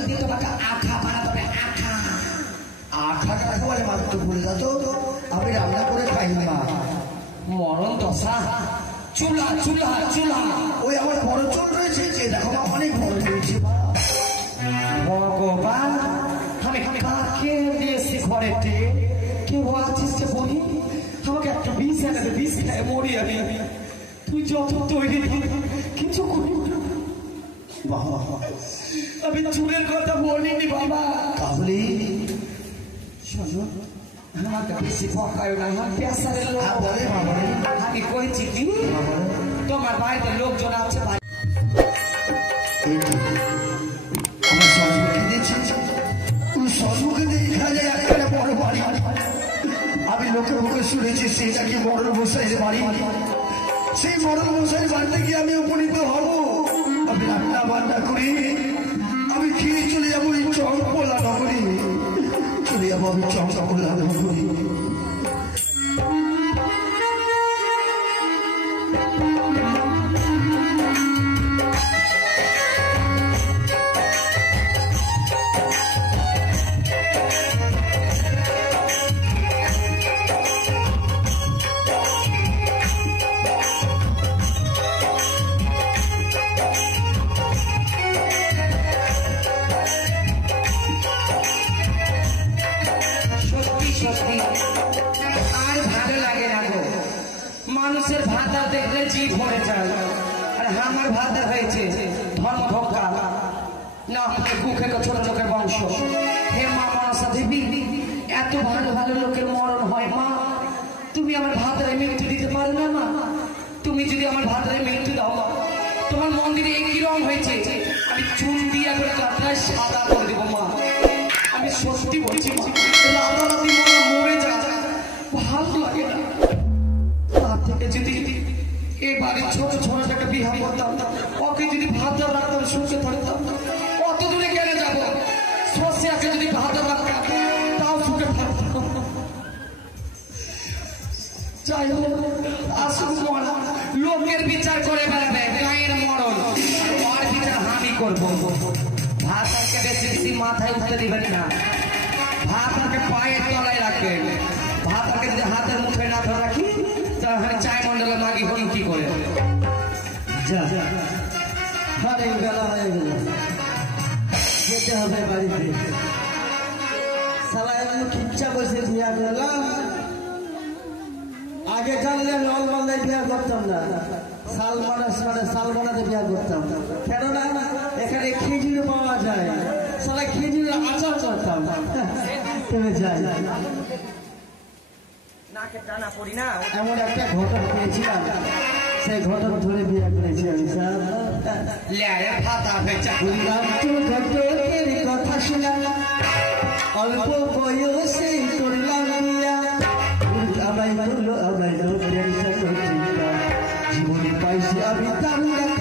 চাল দিয়ে তোমাকে আখা বানাতে হবে। আখা আখা কাকে বলে মা? তো বলে দাও তো, আমি রান্না করে খাই মা। মরণ দশা। চুলা চুলা চুলা। ওই আমার বড় চুল রয়েছে, যে দেখো মা অনেক বড় রয়েছে। ভগবান, আমি কাকে দিয়েছি ঘরেতে? কেউ আছিস যে বলি আমাকে একটা বিষ এনে দে, বিষ খেয়ে মরি আমি। তুই যত তৈরি কিছু করি। আমি চুলের কথা বলিনি বাবা। তাহলে শোনো, আমাকে বেশি পকায় না, আমার পেশারের লোক। বলে মা বলে। আমি কইছি কি তোমার বাড়িতে লোকজন আছে। আমার সম্মুখে দিয়েছি, ওই সম্মুখে দিয়ে এখানে একটা বড় বাড়ি। আমি লোকের মুখে শুনেছি সেই নাকি বড় মশাইয়ের বাড়ি। সেই বড় মশাইয়ের বাড়িতে গিয়ে আমি উপনীত হব। আমি রান্না বান্না করি, আমি খেয়ে চলে যাবো এই চম্পলা নগরী। চলে যাবো আমি চম্পলা নগরী। মানুষের ভাতা দেখলে জীব হয়ে যায়, আর আমার ভাতা হয়েছে ধর্ম ধোকা না। বুকে ছোট লোকের বংশ। হে মা মনসা দেবী, এত ভালো ভালো লোকের মরণ হয় মা, তুমি আমার ভাতারে মৃত্যু দিতে পারো না মা? তুমি যদি আমার ভাতারে মৃত্যু দাও মা, তোমার মন্দিরে একই রং হয়েছে, আমি চুন দিয়া করে কাতরায় সাদা করে দেবো মা। আমি সত্যি বলছি, রাতারাতি মরে যা, ভালো লাগে না। যদি এবারে ছোট ছোট একটা বিহার করতাম, ওকে যদি ভাত রাখতাম সুখে থাকতাম। অত দূরে কেন যাবো? সর্ষেকে যদি ভাত রাখতাম তাও সুখে থাকতাম। যাই হোক, আসুক মরা, লোকের বিচার করে বেড়াবে গায়ের মরণ, আর বিচার আমি করবো। ভাতাকে বেশি বেশি মাথায় উঠতে দিবেন না, ভাতাকে পায়ের তলায় রাখবেন। ভাতাকে যদি হাতের মুখে না রাখি তাহলে চায় মন্ডলে মাগি হল কি করে? আরে বেলা হয়ে গেল, যেতে হবে বাড়িতে। সালা এমন ইচ্ছা বসে বিয়া করলাম, আগে জানলে নল মালদায় বিয়া করতাম না, শালবনাতে বিয়া করতাম। কেননা এখানে খেজুর পাওয়া যায়, সালা খেজুরের আচার করতাম। তুমি যাই এমন একটা ঘটনা পেয়েছিলাম, সেই ঘটনা ধরে বিয়ে করেছি আমি। কথা শোনা অল্প বয়সে করলাম বিয়া, আমায় বললো আমায় জীবনে পাইছি আমি তার দেখা।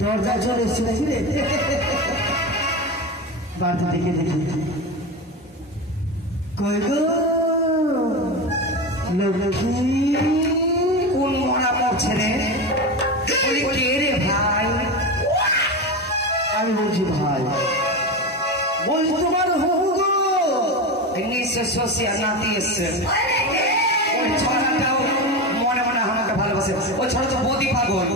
দরজা চলে এসেছিল বাড়িতে দেখে দেখি কই গো কোন মরা পড়ছে রে? কে রে ভাই? আমি বলছি ভাই, বলছি তোমার নিঃশ্বাস নাতি এসছে। ওই ছড়াটাও মনে মনে আমাকে ভালোবাসে। ওই ছড়া তো বদি পাগল,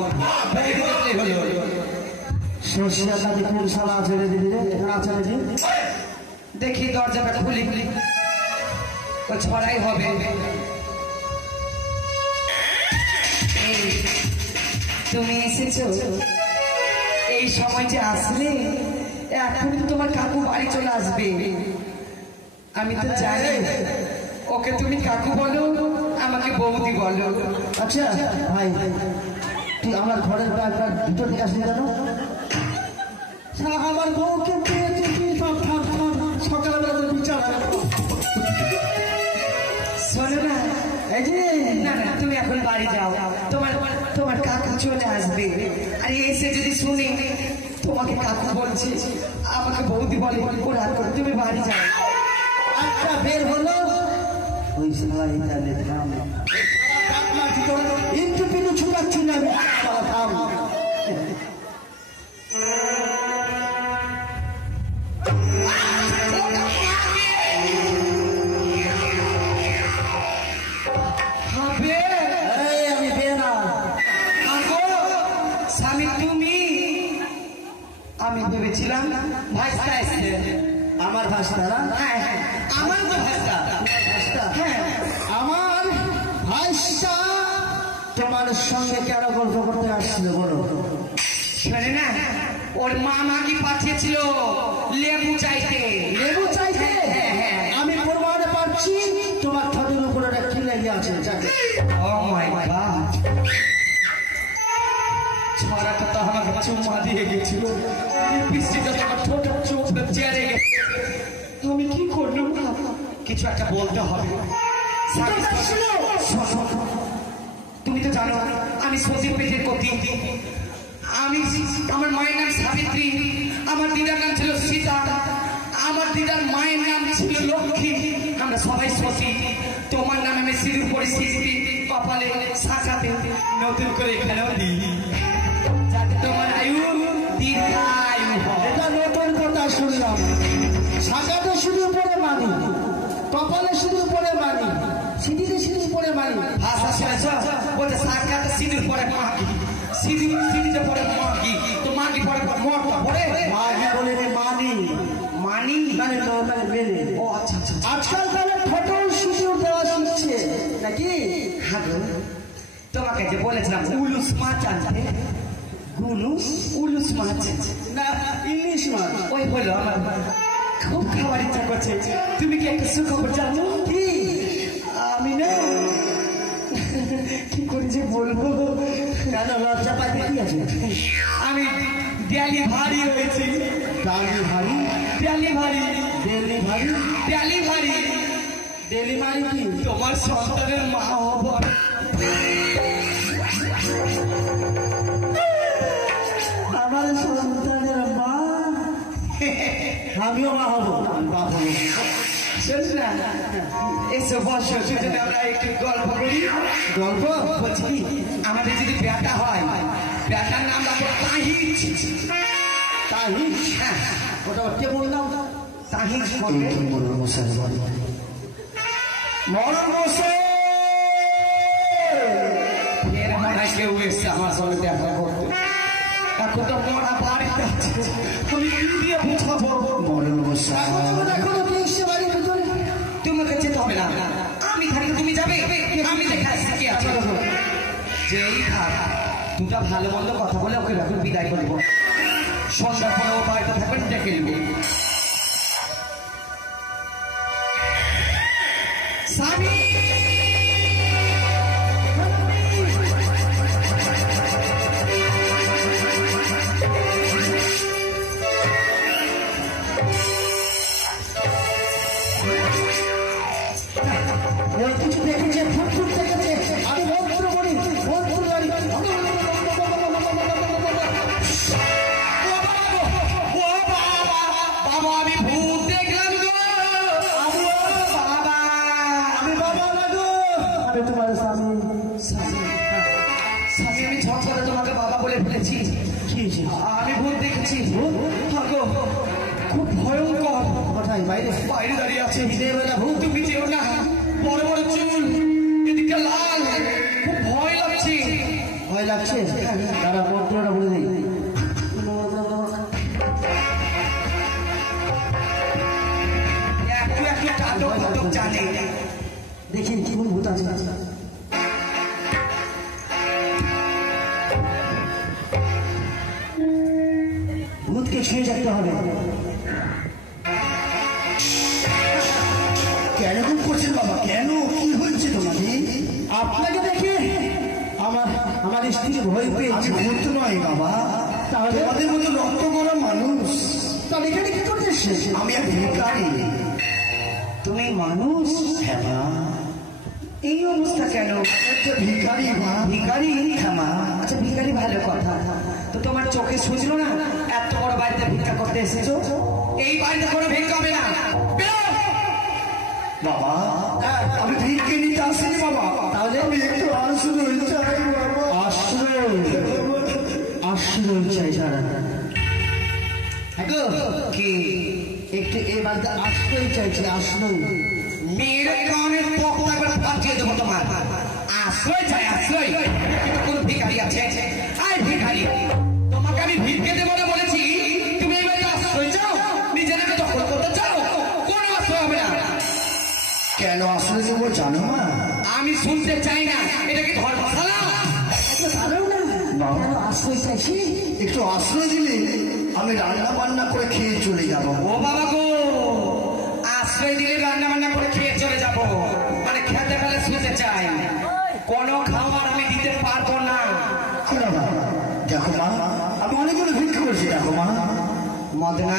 দেখি দরজাটা খুলি খুলি, ওই ছড়াই হবে। তুমি এসেছো, এই এই সময় যে আসলে এখনই তো তোমার কাকু বাড়ি চলে আসবে। আমি তো জানি ওকে তুমি কাকু বলো, আমাকে বৌদি বলো। আচ্ছা ভাই, তুই আমার ঘরের ব্যাগটা দুটো থেকে আসলি কেন? আমার বউকে পেয়েছি কি সকালবেলা বিচার। শোনো না, এই যে না না, তুমি এখন বাড়ি যাও, তোমার তোমার কাকু চলে আসবে। আর এসে যদি শুনি তোমাকে কাকু বলছে, আমাকে বৌদি বলে, ওরা করে তুমি বাড়ি যাও। আচ্ছা বের হলো ওই সময় একটু পিছু ছুটাচ্ছি না থাম। আমি বের না স্বামী তুমি, আমি ভেবেছিলাম ভাইস্তা এসছে। আমার ভাষা না? হ্যাঁ হ্যাঁ, আমার তো ভাইস্তা। হ্যাঁ আমার ভাইস্তা তোমার সঙ্গে কেন গল্প করতে আসছিল বলো? শোনে না, ওর মা মাকে পাঠিয়েছিল লেবু চাইতে। লেবু চাইতে? হ্যাঁ হ্যাঁ, আমি প্রমাণে পাচ্ছি তোমার ঠোঁটের উপরে একটা কি লেগে আছে। ও মাই গড, ছড়াটা তো আমাকে চুমা দিয়ে গেছিল, বৃষ্টিটা তোমার ঠোঁটের চোখটা চেয়ারে গেছে। আমি কি করলাম? কিছু একটা বলতে হবে। তুমি তো জানো আমি সজীব পেটের কতি। আমি, আমার মায়ের নাম সাবিত্রী, আমার দিদার নাম ছিল সীতা, আমার দিদার মায়ের নাম ছিল লক্ষ্মী। আমরা সবাই সতী। তোমার নামে আমি সিঁদুর পরিস্থিতি কপালে সাজাতে নতুন করে এখানেও দিই, যাতে তোমার আয়ু দীর্ঘায়ু হয়। এটা নতুন কথা শুনলাম। সাজাতে শুধু পরে মানি, কপালে শুধু পরে মানি, সিঁড়িতে শুধু পরে মানি। ভাষা শুনেছ? বলতে সাক্ষাতে সিঁদুর পরে মাগি, সিঁড়িতে পরে মাগি, তো মাগি পরে মরটা পরে মাগি বলে মানি, মানি মানে মানে মেনে। ও আচ্ছা আচ্ছা। আজকাল তাহলে ফটো সিঁদুর দেওয়া শিখছে নাকি? হ্যাঁ গো, তোমাকে যে বলেছিলাম উলুস মাছ আনতে, গুলুস উলুস মাছ না, ইংলিশ মাছ। ওই হলো আমার খুব খাবার ইচ্ছা করছে। তুমি কি একটা সুখবর জানো? কি? আমি না কি করে যে বলবো, কেন লজ্জা পাইতে কি আছে? আমি ডেলিভারি হয়েছি। Delivery? Delivery delivery? Delivery delivery কি? তোমার সন্তানের মা হব। আমার সন্তানের মা? আমিও মা হবো, বাপ হবো। এসো বসো, সেজন্য আমরা একটু গল্প করি। গল্প? বলছি কি, আমাদের যদি বেটা হয়, বেটার নাম রাখবো তাহিজ। তাহিজ? হ্যাঁ, ওটা কে বললাম? তাহিজ বলবে। মরণ মশাই বল, মরণ মশাই। এর মনে হয় কেউ এসছে আমার সঙ্গে দেখা করতে। এখন তো মরা বাড়িতে আছে, আমি কি দিয়ে বুঝাবো? মরণ মশাই এখনো কি এসছে বাড়ির ভেতরে? তোমাকে যেতে হবে না, আমি থাকি, তুমি যাবে। আমি দেখে আসছি কে আছে। যেই থাক, দুটা ভালো মন্দ কথা বলে ওকে এখন বিদায় করব। সন্ধ্যার পরে ও বাড়িতে থাকবেন, ডেকে নেব। স্বামী কিছু দেখেছে, ফুট ফুট দেখেছে। আমি মন্ত্র বলি, মন্ত্র জানি। বাবা, আমি ভূত দেখলাম গো। বাবা, আমি বাবা না গো, আমি তোমার স্বামী। স্বামী, আমি ঝট করে তোমাকে বাবা বলে ফেলেছি। কি হয়েছে? আমি ভূত দেখেছি। হ্যাঁ গো, খুব ভয়ঙ্কর। কোথায়? বাইরে? বাইরে দাঁড়িয়ে আছে। দিনের বেলা ভূত? তুমি যেও না, বড় বড় চুল, এদিকে লাল, খুব ভয় লাগছে। ভয় লাগছে? তারা মন্ত্রটা বলে দিই। একটু একটু কালো কতক জানে। দেখি কি কোন ভূত আছে। ভূতকে ছুঁয়ে যেতে হবে। কেন খুব করছেন বাবা? কেন, কি হয়েছে তোমাকে? আপনাকে দেখে আমার স্ত্রী ভয় পেয়েছে। ভূত নয় বাবা, তাহলে তোমাদের মতো রক্ত করা মানুষ। তাহলে এখানে কি করতেছে? আমি এক ভিখারি। তুমি মানুষ? হ্যাঁ মা। এই অবস্থা কেন? একটা ভিখারি মা। ভিখারি? হ্যাঁ মা। আচ্ছা ভিখারি ভালো কথা, তো তোমার চোখে সুঝলো না? এত বড় বাড়িতে ভিক্ষা করতে এসেছো, এই বাড়িতে কোনো ভিক্ষা হবে না। বাবা আমি ভিক্ষে নিতে আসিনি বাবা, তাহলে আমি একটু আশ্রয় চাই বাবা। আশ্রয় চাই সারা কি? একটু এই বাড়িতে আশ্রয় চাইছে। আশ্রয় মেয়ের কানের পকটা করে ফাটিয়ে দেবো তোমার। আশ্রয় চাই আশ্রয়? কোন ভিখারি আছে? আয় ভিখারি, তোমাকে আমি ভিক্ষে দেবো না বলেছি, তুমি এই বাড়িতে আশ্রয় চাও? নিজেদেরকে দখল করতে চাও? কোনো আশ্রয় হবে না। কেন আশ্রয় দেবো জানো মা? আমি শুনতে চাই না, এটা কি ধর্মশালা? আশ্রয় চাইছি, একটু আশ্রয় দিলে আমি রান্না বান্না করে খেয়ে চলে যাব। ও বাবা গো, আশ্রয় দিলে রান্না বান্না করে খেয়ে চলে যাব? মানে খেতে গেলে শুতে চাই, কোনো খাবার আমি দিতে পারবো না। দেখো মা, আমি অনেকগুলো ভিক্ষা করছি। দেখো মা, মদনা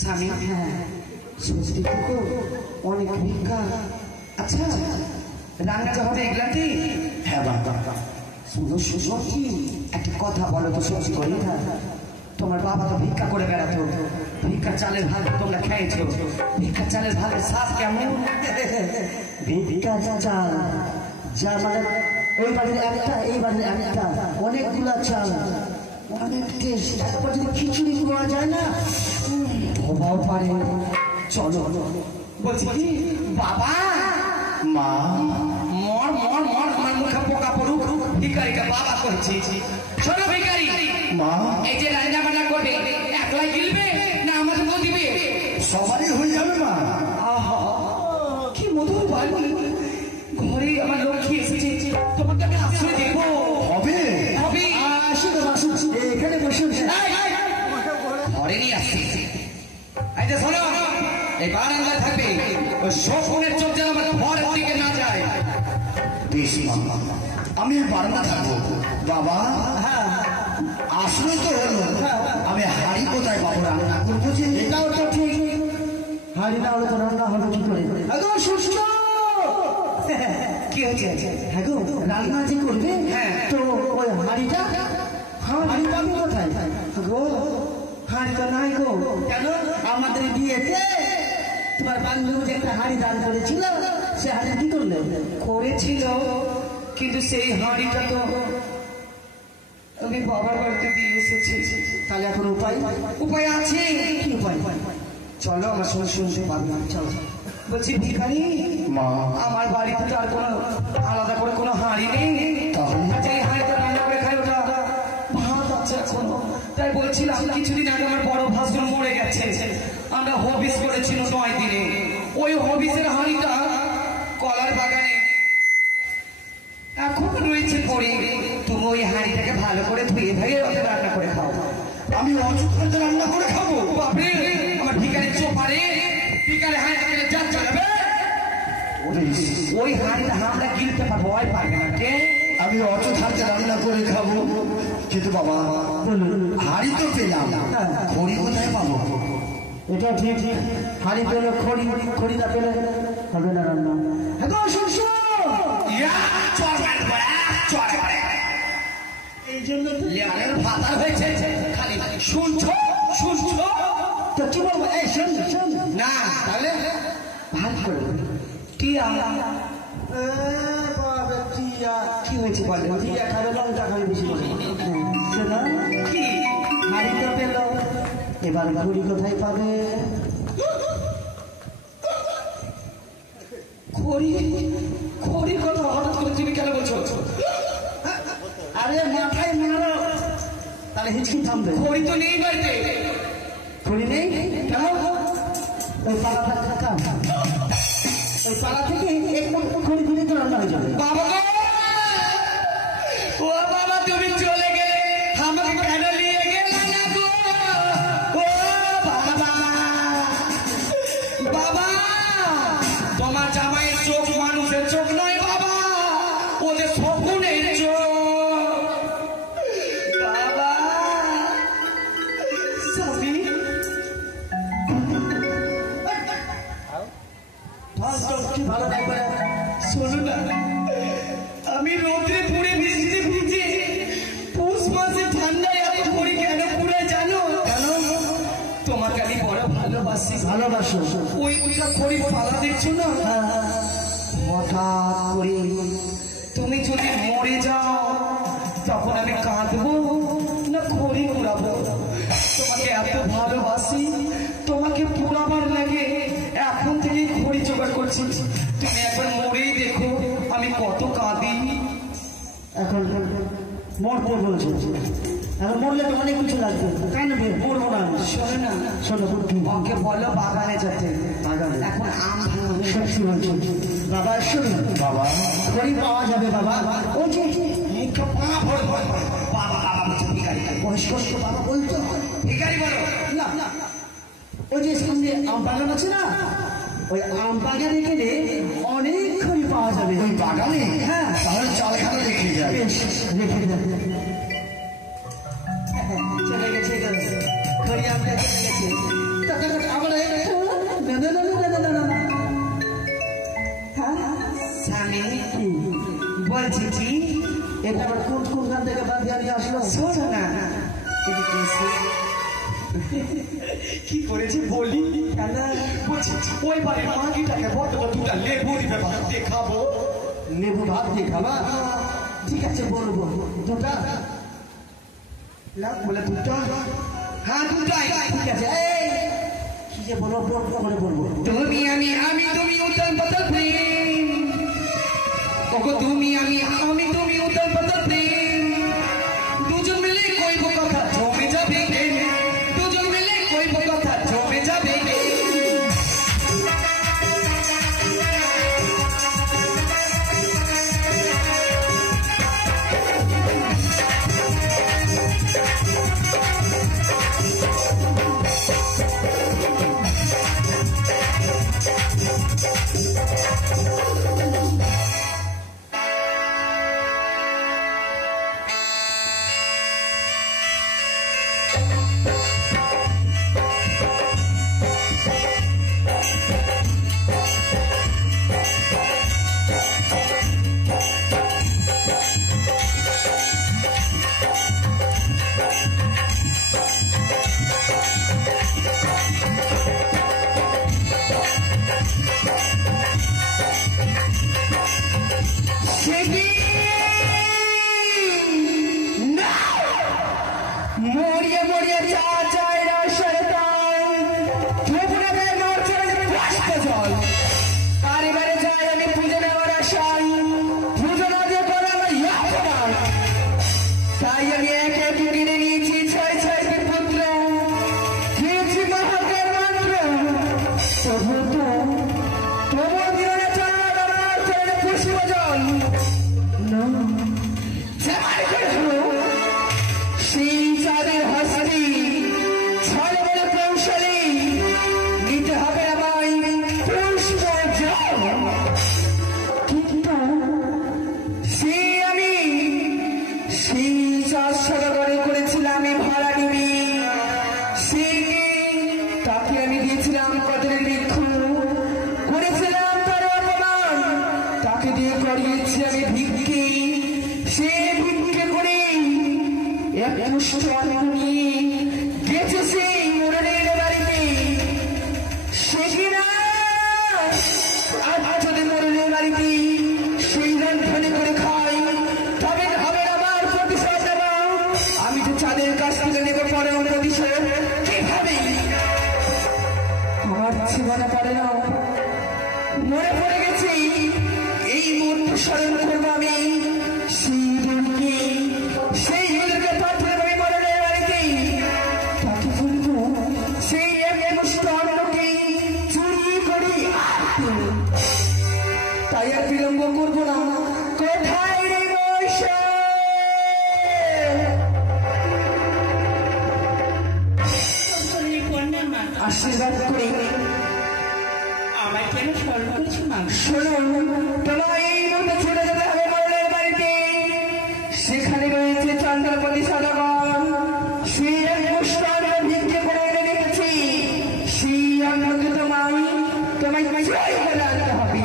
স্বামী, হ্যাঁ সুস্থি থেকে অনেক ভিক্ষা। আচ্ছা রান্না যে হবে এগুলাতে? হ্যাঁ বাবা। সুন্দর সুন্দর কি একটা কথা বলো তো সবজি করি না? তোমার বাবা তো ভিক্ষা করে বেড়াতো, ভিক্ষা চালের ভাত তোমরা খেয়েছো, ভিক্ষা চালের ভাতের স্বাদ কেমন? ভিক্ষা চাল যা মানে ওই বাড়ির একটা, এই বাড়ির একটা, অনেকগুলা চাল, অনেক টেস্ট। তারপর যদি খিচুড়ি করা যায় না, বাবাও পারে। চলো বলছি কি বাবা, মা মর মর মর, আমার মুখে পোকা পড়ুক, ভিখারিকে বাবা করছি। শোনো ভিখারি, মা এই যে রান্না বান্না করবে একলাই গিলবে না আমাদেরকেও দিবে? সবারই হয়ে যাবে মা। আহা কি মধুর বাড়ি, ঘরে আমার লক্ষ্মী এসেছে, তোমাকে আমি আশ্রয় দেব। হবে হবে। এখানে বসে ঘরে নিয়ে আসছি। এই যে শোনো, এই বারান্দায় থাকবে, ওই শকুনের চোখ যেন আমার ঘরের দিকে না যায়। বেশ মা, আমি বারান্দা থাকবো। বাবা আশ্রয় তো হলো, আমি হাড়ি কোথায় পাবো রান্না করবো? যে এটাও তো ঠিক, হাড়ি না হলে তো রান্না হবে কি করে? সুস্থ কি হয়েছে? হ্যাঁ গো, রান্না যে করবে তো ওই হাড়িটা, হাড়ি পাবে কোথায় গো? হাড়ি তো নাই গো। কেন? আমাদের বিয়েতে তোমার বান্ধবী যে একটা হাড়ি দান করেছিল, সে হাড়ি কি করলে? করেছিল, কিন্তু সেই হাড়িটা তো আমি বাবার বাড়িতে দিয়ে এসেছি। তাহলে এখন উপায়? উপায় আছে। কি উপায়? চলো আমার সঙ্গে শুনতে পারবো না। চলো। বলছি ভিখারি মা, আমার বাড়িতে তো আর কোনো আলাদা করে কোনো হাঁড়ি নেই, যে হাঁড়িতে রান্না করে খাই ওটা ভাত আছে এখনো। তাই বলছিলাম কিছুদিন আগে আমার বড় ভাসুর মরে গেছে, আমরা হবিস করেছিল 9 দিনে, ওই হবিসের হাঁড়িটা কলার বাগানে এখন রয়েছে পড়ে। তুমি ওই হাঁড়িটাকে ভালো করে ধুয়ে ধুয়ে ওকে রান্না করে খাও। আমি অযুক্ত রান্না করে খাবো? বাপরে, আমার ভিখারির চোপারে ভিখারি হাঁড়িটাকে যা চালাবে, ওই হাঁড়িটা আমরা গিলতে পারবো, ওই পারবে না। কে? আমি অযথার্থে রান্না করে খাবো। কিন্তু বাবা হাড়ি তো পেলাম, খড়ি কোথায় পাবো? এটা ঠিক, হাঁড়ি পেলে খড়ি, খড়ি না পেলে হবে না রান্না। এই জন্য লেয়ারের ভাতার হয়েছে, খালি শুনছো শুনছো তো কি বলবো? এই শুন না, তাহলে ভাগ করে টিয়া। কি হয়েছে বলে? টিয়া খাবে, লঙ্কা খাবে বেশি করে। কি হাড়িতে পেল, এবার ঘুড়ি কোথায় পাবে? খড়ি, খড়ির কথা হঠাৎ করে তুমি কেন বলছো? আরে মাথায় মারো, তাহলে হিচকি থামবে। খড়ি তো নেই বাড়িতে। খড়ি নেই কেন? ওই পাড়াটা খাতা, ওই পাড়া থেকে একটু খড়ি খুঁড়ে তো রান্না হয়ে যাবে। বাবা ও বাবা, তুমি চলে গেলে আমাকে কেন নিয়ে গেলে না গো? আসো। ওইটা খড়ি পালা দেখছো না, হঠাৎ করে তুমি যদি মরে যাও তখন আমি কাঁদবো না খড়ি পুরাবো? তোমাকে এত ভালোবাসি, তোমাকে পুরাবার লাগে এখন থেকে খড়ি জোগাড় করছি। তুমি একবার মরেই দেখো আমি কত কাঁদি। এখন মরবো বলছো, এখন মরলে তো অনেক কিছু লাগবে, তাই না? মরবো না। শোনো না, শোনো, ওকে বলো বাগানে যেতে। বাগানে এখন আম সত্যি বলছো বাবা? শোনো বাবা, খড়ি পাওয়া যাবে বাবা। ওই যে মুখে পা ভর ভর ভর। বাবা বাবা বলছে ভিখারি, বয়স্ক বাবা বলতো ভিখারি বলো না। ওই যে সামনে আম বাগান আছে না, ওই আম বাগানে গেলে অনেক খড়ি পাওয়া যাবে। ওই বাগানে? হ্যাঁ। তাহলে চালখানা রেখে যাবে। রেখে যাবে। চলে গেছে খড়ি আমটা চলে গেছে। আবার স্বামী বলছি কি এটা আবার কোন কোন গান থেকে বাদ দিয়ে আসলো? শোনো না, কি করেছে বলি? বলছি ওই বাড়ির মাগিটাকে বড্ড দুটা লেবু দিবে ভাত দিয়ে খাবো। লেবু ভাত দিয়ে খাবা? ঠিক আছে বলবো। দুটা বলে দুটা? হ্যাঁ দুটাই। ঠিক আছে। এই কি যে বলবো করে বলবো? তুমি আমি আমি তুমি উত্তর পাতাল প্রেম। ওগো তুমি আমি আমি তুমি উত্তর পাতাল প্রেম। দুজন মিলে কইব কথা জমে যাবে গে। দুজন মিলে কইব কথা জমে যাবে গে। মরিয়া মরিয়া চা চায় না সরতাল ধুপুরে গায়ে মরছে বাষ্প জল। বাড়ি বাড়ি যাই আমি পুজো নেওয়ার আশায়, পুজো না দিয়ে পরে আমার ইয়ার। তাই আমি একে একে কিনে নিয়েছি ছয় ছয়টি পুত্র, খেয়েছি মহাকের মন্ত্র। তবু তো তবু দিনে চলা আমার চলে খুশি জল না সেই চাঁদের হস্তি ছল বলে কৌশলী নিতে হবে আমায় পুষ্প জল। কিন্তু সে আমি সেই চাষ সরবরাহ করেছিলাম আমি ভাড়া নিবি। সে তাকে আমি দিয়েছিলাম কদরের বৃক্ষ, করেছিলাম তার অপমান, তাকে দিয়ে করিয়েছি আমি ভিক্ষি। সে ভিক্ষে করে এক মুষ্টি অন্ন নিয়ে গেছে সেই মুরলের বাড়িতে। সে কিনা আর যদি মুরলের বাড়িতে সেই রন্ধনে করে খাই তবে হবে আমার প্রতিশোধ দেওয়া। আমি যে চাঁদের কাছ থেকে নেব পরে প্রতিশোধ কিভাবে? আমার জীবনে পারে না, মনে পড়ে গেছি এই মুহূর্তে স্মরণ করবো আমি সেই দিনকে, সেই দিনকে পাঠিয়ে আমি মরণের বাড়িতে। তাকে বলবো সেই এক মুষ্টি অন্নকে চুরি করে আনতে। তাই আর বিলম্ব করবো না, কোথায় রে বসে আশীর্বাদ করে আমায় কেন স্মরণ করেছো মা? শোনো, তোমার এই মুহূর্তে ছুটে যেতে হবে মরণের বাড়িতে। সেখানে রয়েছে চন্দ্রপতি সদাগর, সেই এক মুষ্টি অন্ন ভিক্ষে করে এনে রেখেছি। সেই অন্নকে তোমায় জয় করে আনতে হবে।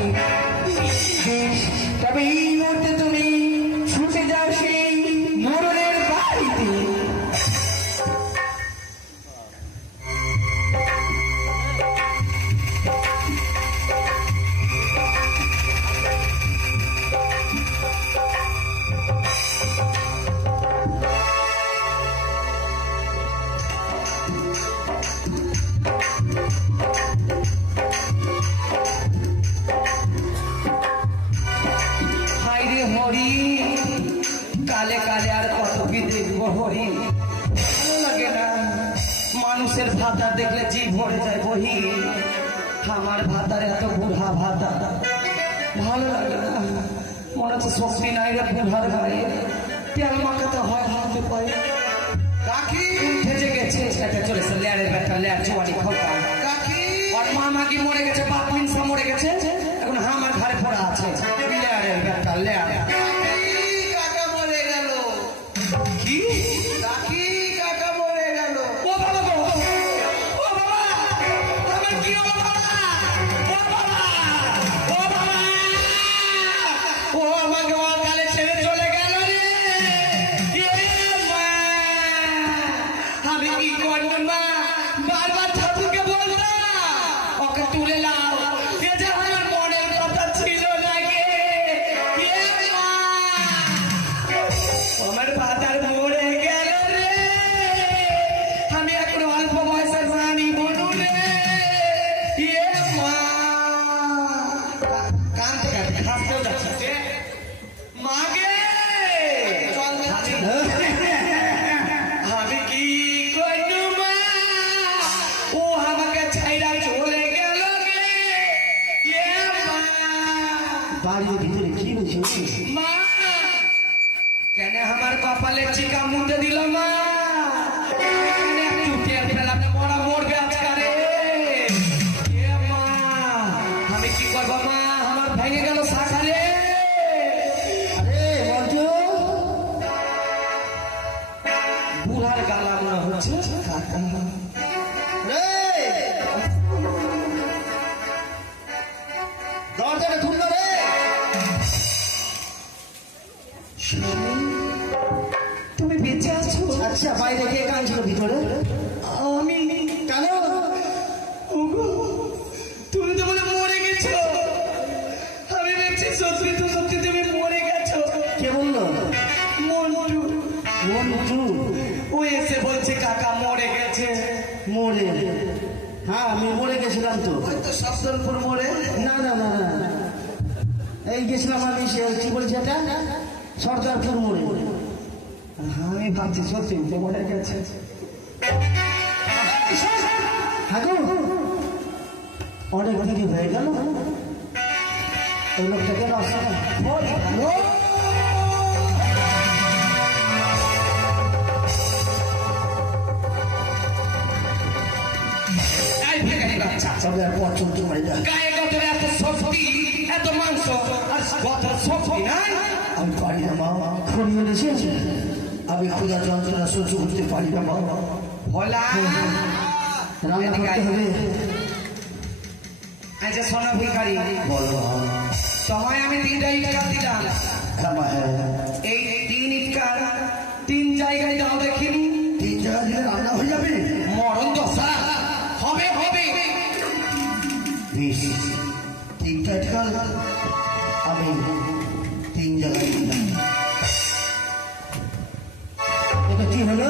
বেশ, তবে এই মুহূর্তে তুমি ছুটে যাও সেই মরণের বাড়িতে। মানুষের ভাতা দেখলে জীব ভরে যায় বহি। আমার ভাতার এত বুড়া ভাতা ভালো লাগে না, মনে হচ্ছে শক্তি নাই রে বুড়ার গায়ে, তেল মাখাতে হয় হাতে পায়ে। কাকি ভেজে গেছে এটা চলেছে লেয়ারের ব্যাটা লেয়ার চুয়ানি খোকা। কাকি আর মা মাগি মরে গেছে, বাপ হিংসা মরে গেছে, এখন আমার ঘরে পড়া আছে লেয়ারের ব্যাটা লেয়ার। কাকা মরে গেল। কি কাকি কাকা মরে গেল। ও বাবা গো, ও বাবা, আমার কি হলো বাবা? ও বাবা, ও বাবা, ও আমাকে অকালে ছেড়ে চলে গেল রে। এ মা, আমি কি করব মা? বারবার ঠাকুরকে বলতাম ওকে তুলে নাও, এ যে আমার মনের কথা ছিল নাকি। এ মা, আমার ভাতার মরে গেল রে, আমি এখন অল্প বয়সের রানী বনু রে। এ মা, কানতে কানতে হাসতেও যাচ্ছে মাগে। আমি কি করবো মা? ও আমাকে ছাইরা চলে গেল রে। এ মা, বাড়ির ভিতরে কি হয়েছে? মা কেন আমার কপালে চিকা মুতে দিল মা? কেন একটু টের পেলাম না মরা মরবে আজকারে। এ মা, আমি কি করবো মা? আমার ভেঙে গেল শাখারে। আরে মন্টু, বুড়ার গালা মনে হচ্ছে। রে দরজাটা খুল না রে। তুমি বেঁচে আছো? আচ্ছা, বাইরে কে কাঁদছিল ভিতরে? আমি কেন? ওগো, তুমি তো বলে মরে গেছো। আমি ভাবছি সত্যি তো সত্যি তুমি মরে গেছো। কে বললো? মন্টু, মন্টু ও এসে বলছে কাকা মরে গেছে। মরে? হ্যাঁ, আমি মরে গেছিলাম তো। তো সফদলপুর মরে। না না না না, এই গেছিলাম আমি কি বলছি এটা, সরকারপুর মোড়ে। আমি ভাবছি সত্যি তো মরে গেছে। হ্যাঁ গো, অনেক দিকে হয়ে গেল। ওই লোকটাকে রাস্তা এই ভেগানি বাচ্চা, সবে আর পছন্দ করে যায়। গায়ে গতরে এত শক্তি, এত মাংস, আর গতরে শক্তি নাই। আমি পারি না মা, খড়িয়ে এসেছে, আমি ক্ষুধা যন্ত্রণা সহ্য করতে পারি না মা। ভোলা রান্না করতে হবে। আচ্ছা শোনো ভিখারি, বলো তোমায় আমি 3টা ইটকার দিলাম। হ্যাঁ মা, হ্যাঁ। এই 3 ইটকার 3 জায়গায় দাও দেখিনি। 3 জায়গা দিলে রান্না হয়ে যাবে? মরণ দশা হবে হবে। বেশ, 3টা ইটকাল আমি 3 জায়গায় দিলাম। এটা কি হলো?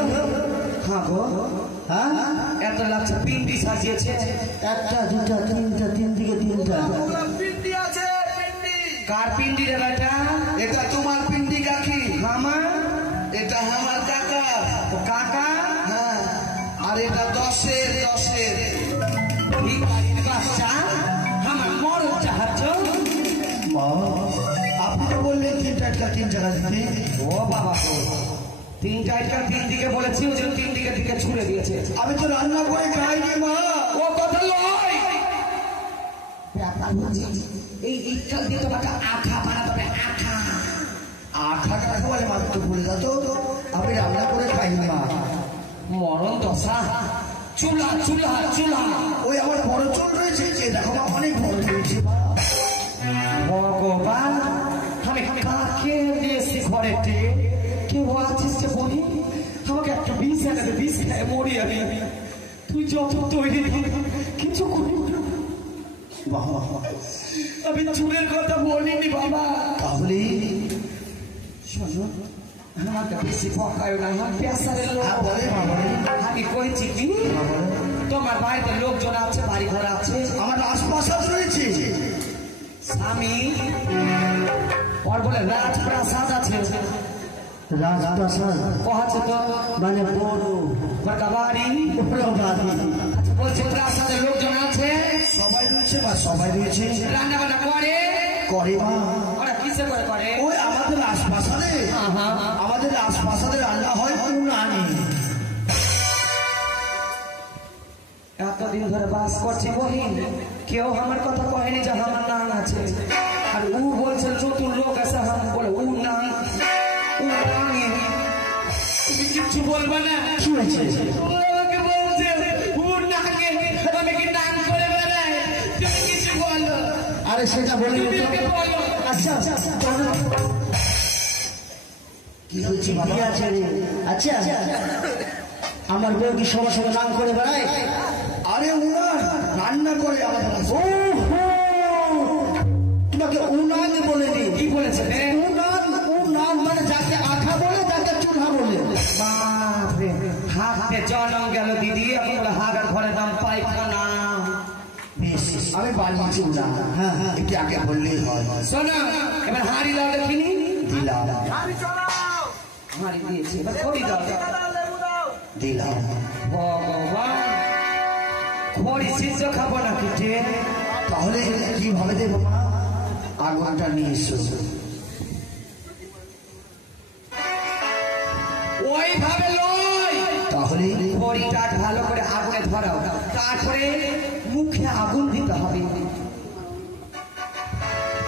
হ্যাঁ গো, হ্যাঁ, এত লাগছে পিন্ডি সাজিয়েছে। 1টা 2টা 3টা, 3 দিকে 3টা। পিন্ডি আছে, পিন্ডি। কার পিন্ডি রে বেটা? এটা তোমার পিন্ডি কাকি, আমার এটা আমার কাকা। তো কাকা হ্যাঁ, আর এটা 10-এর 10-এর। ভিখারির বাচ্চা, আমার মরণ চাহাচ্ছ। মা, আপনি তো বললেন 3টা ইটকাল 3 জায়গা দিতে। ও বাবা গো, 3টা ইটকার 3 দিকে বলেছি, ওই জন্য 3 দিকে দিকে ছুড়ে দিয়েছে। আমি তো রান্না করে খাইনি মা। ও কথা লয়, এই ইটকাল দিয়ে তোমাকে আখা বানাতে হবে, আখা। আঠা কাকা বলে মা, তো বলে দাও তো, আমি রান্না করে খাইনি মা। মরণ দশা, চুলা চুলা চুলা। ওই আমার বড় চুল রয়েছে যে, দেখো মা, অনেক বড় রয়েছে মা। ভগবান, আমি কাকে দিয়েছি ঘরেতে? কেউ আছিস যে বলি, আমাকে একটা বিষ এনে দে, বিষ খেয়ে মরি আমি। তুই যত তৈরি কিছু করবি না। বাহ বাহ বাহ। আমি চুলের কথা বলিনি বাবা। তাহলে শোনো, আমাকে বেশি পকায় না, আমার পেশারের লোক। হ্যাঁ, বলে মা, বলে। আমি কইছি কি, তোমার বাড়িতে লোকজন আছে, বাড়ি ঘর আছে, আমার রাজপ্রাসাদ রয়েছে। স্বামী ওর বলে রাজপ্রাসাদ আছে। রাজপ্রাসাদ আছে তো মানে বড় বড় বাড়ি বাড়ি। বলছে প্রাসাদের লোকজন আছে, সবাই রয়েছে বা সবাই রয়েছে, রান্না বান্না করে করে মা। ওরা কিসে করে করে? ওই আমাদের আশপাশে আমাদের আশপাশে রান্না হয় উনানে। এতদিন ধরে বাস করছি বহিন, কেউ আমার কথা কহেনি যে আমার নাম আছে। আর ও বলছে নতুন লোক আছে, হাম বলে ও নাম ও নামে। তুমি কিচ্ছু বলবে না? কি হয়েছে? ও আমাকে বলছে ও নাগে, আমি কি নাম করে বেড়াই? তুমি কিছু বলো। আরে সেটা বলি তুমি ওকে বলো। আচ্ছা কি হয়েছে বাবা? আছে রে। আচ্ছা আমার বউ কি সবার সঙ্গে নাম করে বেড়ায়? আরে উনান রান্না করে আমাদের। তোমাকে উনানে বলে দিই। কি বলেছে রে? উনান মানে যাকে আঠা বলে, যাকে চুলহা বলে। বাপরে, হাতে জনম গেল দিদি। আমি বলে হাগার ঘরে দাম পাইখানা। বেশ আমি বানিয়েছি উনান। হ্যাঁ একটু আগে বললেই হয়। শোনো, এবার হাঁড়ি দাও দেখিনি। দিলাম হাঁড়ি দিয়েছি, এবার খড়ি দাও। দিলাম। ভগবান, খড়ি সিদ্ধ খাবো না কিটে? তাহলে কিভাবে দেবো মা? আগুনটা নিয়ে এসো। ওইভাবে লয়। তাহলে খড়িটা ভালো করে আগুনে ধরাও, তারপরে মুখে আগুন দিতে হবে।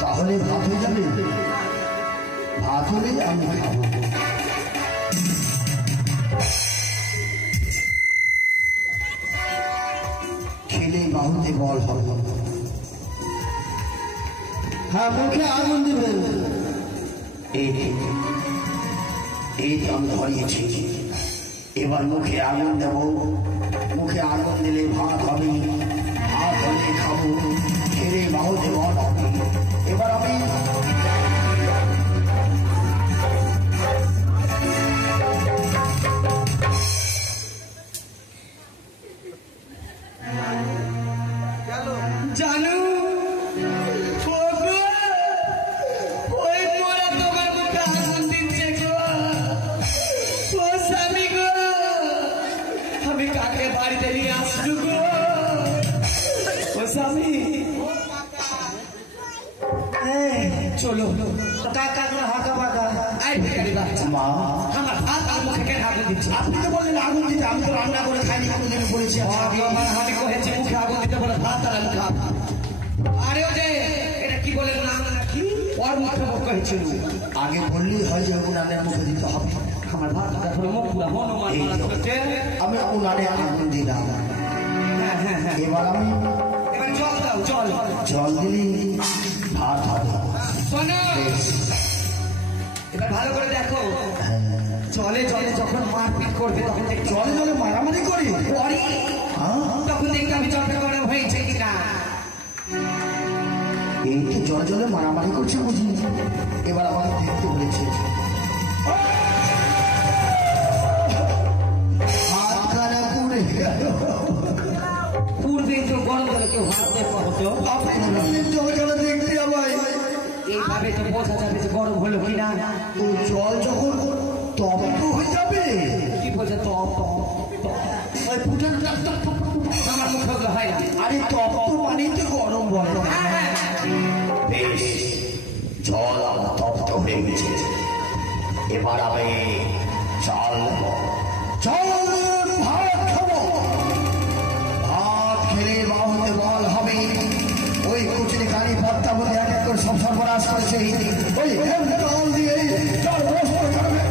তাহলে ভাত হয়ে যাবে। ভাত হলে আমি খাবো। খেলে বাহুতে বল হবে। হ্যাঁ মুখে আগুন দিবেন। এই তো আমি ধরিয়েছি। এবার মুখে আগুন দেব। মুখে আগুন দিলে ভাত হবে, ভাত হলে খাবো, খেলে বাহুতে বল হবে। এবার আমি জানু, ওই মোরা তোমার মুখে আগুন দিচ্ছে গো। ও স্বামী গো, আমি কাকে বাড়িতে নিয়ে আসলু গো? ও স্বামী, চলো কাকা হাঁকা বাঁকা। আই ভিখারি বাচ্চা, মা আমার ভাত আর মুখে কেন আগুন দিচ্ছে? আপনি তো বললেন আগুন দিতে, আমি তো রান্না করে খাইনি, কোনোদিন বলেছি। ভগবান, আমি কহেছি মুখে আগুন দিতে বলে ভাত আর আমি খাবো। আরে ও যে এটা কি বলে নাম নাকি? ওর মুখে মুখ কহেছিল। আগে বললেই হয় যে উনানের মুখে দিতে হবে। আমার ভাত পুরো মুখ পুরা হনুমান এই মারা তো। করছে। আমি উনানে আগুন দিলাম। হ্যাঁ হ্যাঁ হ্যাঁ, এবার আমি এবার জল দাও, জল। জল দিলি ভাত হবে। শোনো, এবার ভালো করে দেখো। জলে জলে যখন মারপিট করবে তখন দেখতে জলে জলে মারামারি করি। পরে হ্যাঁ তখন দেখতে আমি জলটা গরম হয়েছে কিনা। এই তো জলে জলে মারামারি করছে বুঝি। এবার আমাকে দেখতে বলেছে। হাত খানা পুড়ে গেল। পূর্বে তো গরম জলে কেউ হাত দেখো হতো। আপনি বললেন জলে জলে দেখতে আমায়। এইভাবে তো বোঝা যাবে যে গরম হলো কিনা। তো জল যখন তপ্ত হয়ে যাবে, কি বোঝা তো ওই ফুটান আমার মুখে ওগুলো হয় না। আরে তপ্ত মানেই তো গরম বলে। বেশ, জল আমার তপ্ত হয়ে গেছে। এবার আমি চাল চাল ভাত খাবো। ভাত খেলে বাহুতে বল হবে। ওই কুচুরি কারি ভর্তা বলে এক এক করে সব সরবরাহ করেছে। ওই চাল দিয়ে চাল রস করে খাবে।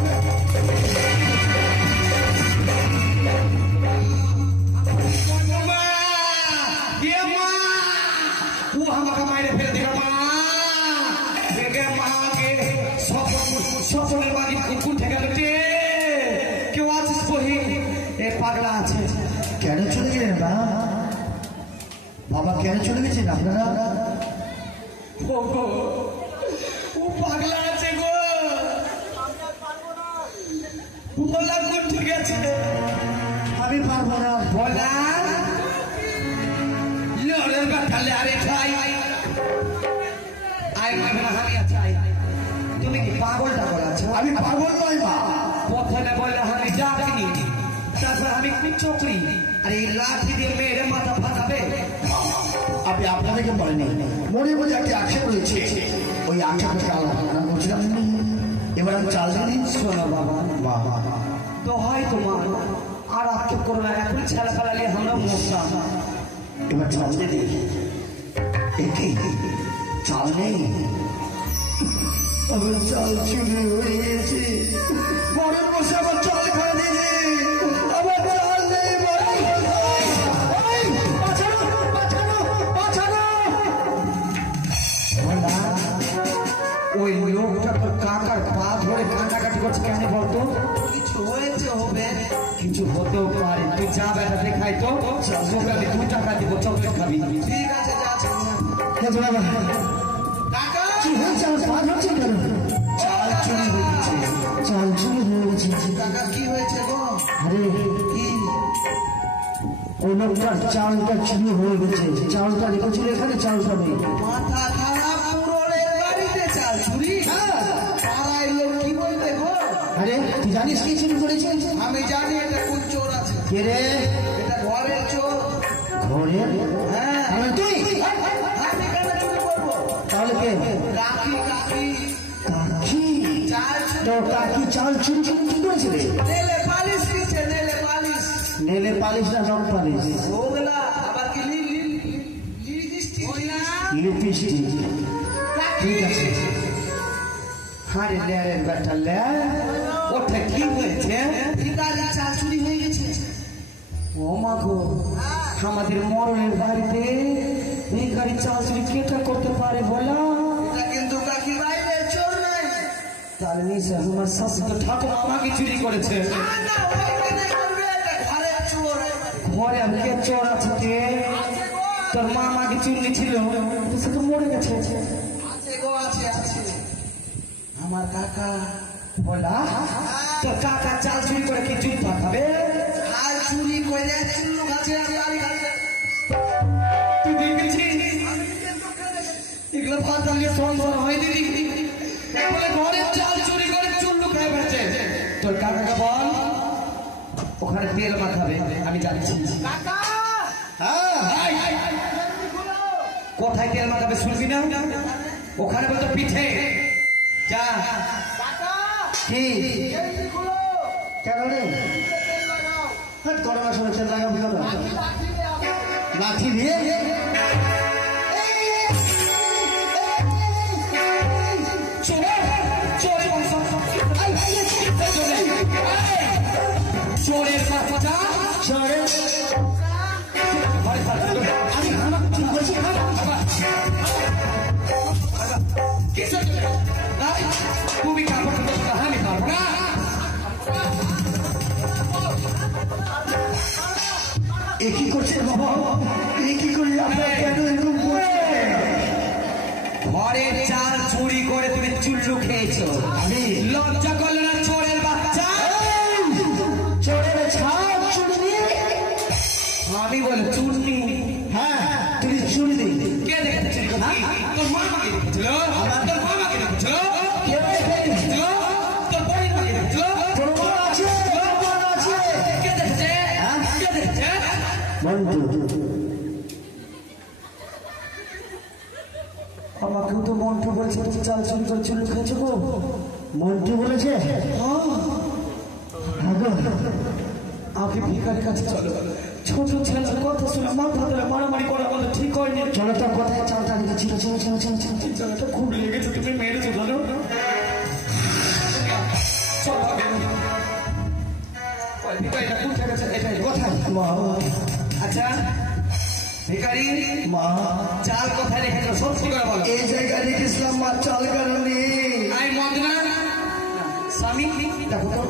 মা, এ মা, ও আমাকে মাইরে ফেলে দিল মা। দেখে মাকে সকলের বাড়ি কুকুর থেকে গেল। কেউ আছিস বহি? এ পাগলা আছে। কেন চলে গেলেন না বাবা? কেন চলে গেছেন আপনারা? ও গো, ও পাগলা আছে গো। বললাম কোন ঠিক আছে? আমি পারবো না। বলা লড়ের বাতালে আরে খাই আই আমি চাই। তুমি কি পাগল টাগল আছো? আমি পাগল নয় মা। প্রথমে বললে আমি ডাকিনি, তারপর আমি চকরি, আর এই লাঠি দিয়ে মেয়ের মাথা ফাটাবে। আমি আপনাদেরকে বলেনি, মনে মনে একটি আক্ষেপ রয়েছে, ওই আক্ষেপটা আলোচনা করছিলাম। এবার আমি চাল জানি। শোনো বাবা, বাবা তো হয় তোমার আর আক্ষেপ করো না, এখন ছেলে ফেলালে আমরা মরতাম। এবার চাল দিদি, একে চাল নেই, আমার চাল চুরি হয়ে গেছে। মনের বসে আমার চাল খাই দিদি, আমার চাল নেই। ওই লোকটা তোর কাকার পা ধরে কাটাকাটি করছে কেন বলতো? কিছু হয়েছে হবে, কিছু হতেও পারে। তুই যা বেটা দেখাই তো, তোকে আমি 2 টাকা দিব, চকলেট খাবি। ঠিক আছে যাচ্ছে। কাকা কি হয়েছে? আমার পা ধরছে কেন? চাল চুরি হয়েছে। চাল চুরি হয়ে গেছে। কাকা কি হয়েছে গো? আরে কি ওই লোকটার চালটা চুরি হয়ে গেছে। চালটা রেখেছিল এখানে, চালটা নেই। মাথা খারাপ, পুরোলের বাড়িতে চাল চুরি? পাড়ায় লোক কি বলবে গো? আরে তুই জানিস কি চুরি করেছে? আমি জানি এটা কোন চোর আছে। কে রে? এটা ঘরের চোর। ঘরে? হ্যাঁ। তাহলে তুই? আমি কেন চুরি করবো? তাহলে কে? কাকি কাকি কাকি? চাল চুরি তোর কাকি চাল চুরি কি করেছে রে? নেলে পালিশ দিচ্ছে, নেলে পালিশ। নেলে পালিশ না রং পালিশ? ওগুলা আবার কি লিপস্টিক? লিপস্টিক। ঠিক আছে। আরে লে রে বেটা লে, ওটা কি হয়েছে? ভিখারি চাল চুরি হয়ে গেছে। ও মা গো, আমাদের মরণের বাড়িতে ভিখারি চাল চুরি কেটা করতে পারে বলা? এটা কিন্তু কাকি বাইরে চোর নাই। তাহলে নিশ্চয় আমার শাশু তো ঠাকুর আমাকে চুরি করেছে। না না, ওইখানে করবে, এটা ঘরের চোর। ঘরে আমি কে চোর আছে কে? তোর মা আমাকে চুরি ছিল, সে তো মরে গেছে। আছে গো, আছে আছে। আমার কাকা বলা তোর কাকা চাল চুরি করে কি চুরি খাবে? আর চুরি করে চুল্লু গাছে আর বাড়ি গাছে। তুই দেখেছিস এগুলো পাতালিয়ে সংসার হয় দিদি? বলে ঘরের চাল চুরি করে চুল্লু খেয়ে ফেলছে। তোর কাকাকে বল ওখানে তেল মাখাবে, আমি জানছি। কোথায় তেল মাখাবে শুনবি না? ওখানে বলতো পিঠে। যা। কি কেন রে? করোনার সময় তেল লাগাবি কেন? লাঠি দিয়ে? চোরের বাচ্চা, চোরের আমি বলছি তুমি কাপড় আমি পারবো না। এ কি করছে বাবা? এ কি করে আপনার কেন এরকম করছে? ঘরের চাল চুরি করে তুমি চুল্লু খেয়েছো, লজ্জা করলো না চোরের বাচ্চা? চোরের ছাপ চুরি? আমি বলে চুরি? হ্যাঁ, তুমি চুরি দিই। কে দেখেছে চুরি করতে? তোর মা আমাকে দেখেছিল, তোর মা আমাকে দেখেছিল, তোর বই আমাকে দেখেছিল, প্রমাণ আছে, প্রমাণ আছে। কে দেখেছে? কে দেখেছে? আমাকেও তো মন্টু বলছে চাল চুরি করে চুল্লু খেয়েছে গো। মন্টু বলেছে? আগে ভিখারির কাছে চলো, ছোট ছেলের কথা শুনে মাথা ধরে মারামারি করা আমাদের ঠিক হয়নি। চলো তো কোথায় চালটা রেখেছিল? চলো চলো চলো চলো। চালটা খুব লেগেছে, তুমি মেরেছো চলো। আচ্ছা ভিখারি মা, চাল কোথায় রেখেছো সত্যি করে বলো। এই জায়গায় রেখেছিলাম মা, চাল কারণে। আমি মদ না স্বামী দেখো তো।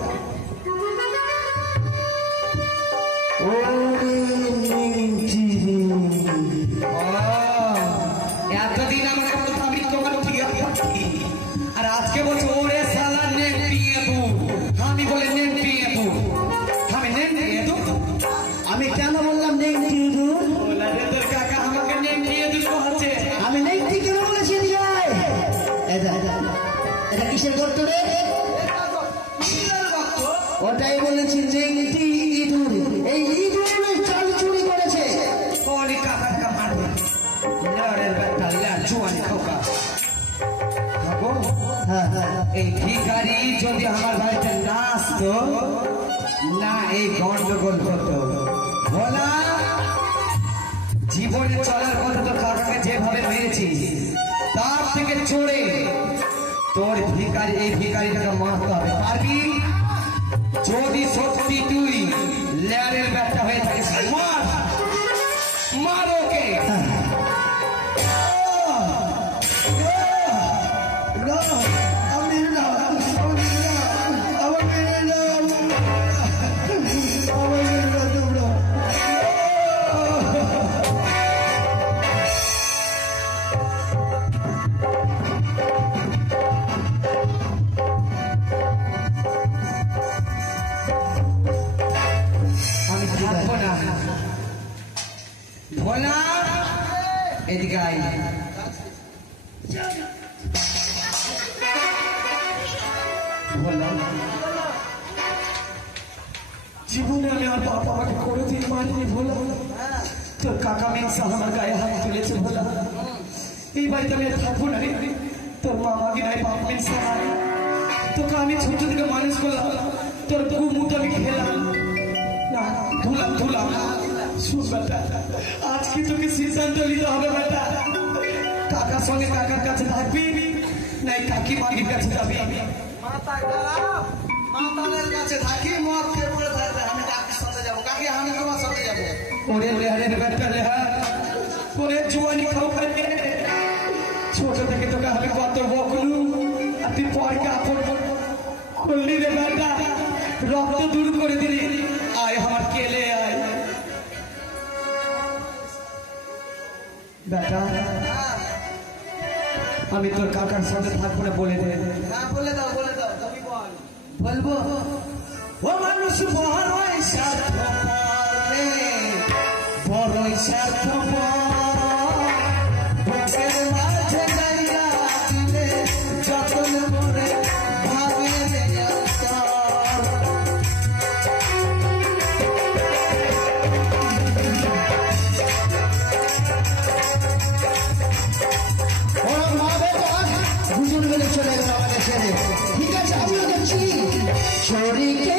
এতদিন আমার কথা আমি তোমার ঠিক আছে, আর আজকে বলছো ওরে সালা নেংটিয়ে তু। আমি বলে নেংটিয়ে তু, আমি নেংটিয়ে তু? আমি কেন বললাম নেংটিয়ে তু? তোর কাকা আমাকে নেংটিয়ে তু বলছে। আমি নেংটি কেন বলেছি? এটা কিসের এই ভিখারি যদি আমার বাড়িতে না আসতো না এই গন্ডগোল হতো। ভোলা জীবনে চলার পথে তো কাকাকে যেভাবে মেরেছিস তার থেকে চড়ে তোর ভিখারি এই ভিখারিটাকে মারতে হবে। পারবি? যদি সত্যি তুই ল্যারের ব্যাটটা হয়ে থাকিস মার মার ওকে। ভোলা এদিকে আই। ভোলা জীবনে আমি আর বাপ আমাকে কোনোদিন মারিনি। ভোলা তোর কাকা মেয়েসা আমার গায়ে হাত তুলেছে। ভোলা এই বাড়িতে আমি থাকবো না রে। তোর মামাকে নাই বাপ মেয়েসা নাই। তোকে আমি ছোট থেকে মানুষ করলাম, তোর মুখ আমি খেলাম না ধুলাম ধুলাম। শুন বেটা, আজকে তোকে সিদ্ধান্ত নিতে হবে বেটা। কাকার সঙ্গে কাকার কাছে থাকবি নাই কাকি মাগির কাছে যাবি? মাতালের কাছে থাকি, মদ খেয়ে পড়ে থাকবে। আমি কাকির সাথে যাবো, কাকি আমি তোমার সাথে যাবো। ওরে রেহারের বেটা রেহা, ওরে জুয়ানি খাও খাই। ছোট থেকে তোকে আমি কত বকলু আর তুই পরকে আপন করলি রে বেটা। রক্ত দূর করে দিলি। আয় আমার কেলে আয় বেটা। আমি তোর কাকার সাথে থাকবো না বলে দে। বলে দাও, বলে দাও। তুমি বল। বলবো ও মানুষ বড়ই স্বার্থপর রে, বড়ই স্বার্থপর। বুকের মাঝে জায়গা দিলে যতন করে ভাবে রে চলে গেল আমাদের ছেড়ে। ঠিক আছে, আমিও দেখছি শরীরে